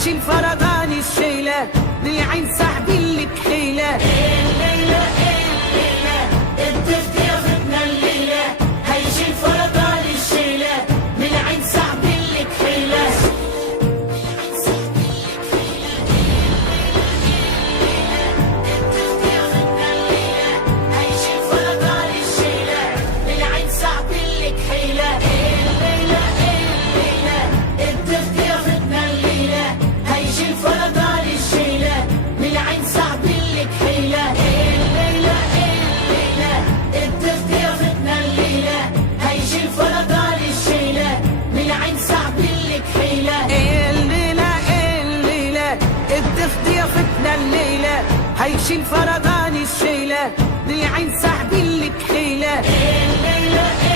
هيشيل فرضان الشيلة من العين سحبين لك حيلة. الليلة الليلة الضيف ضيافتنا الليلة هيشيل فرضان الشيلة من العين سحبين لك حيلة. الليلة هيشيل فرضان الشيلة من العين سحبين لك حيلة. الليلة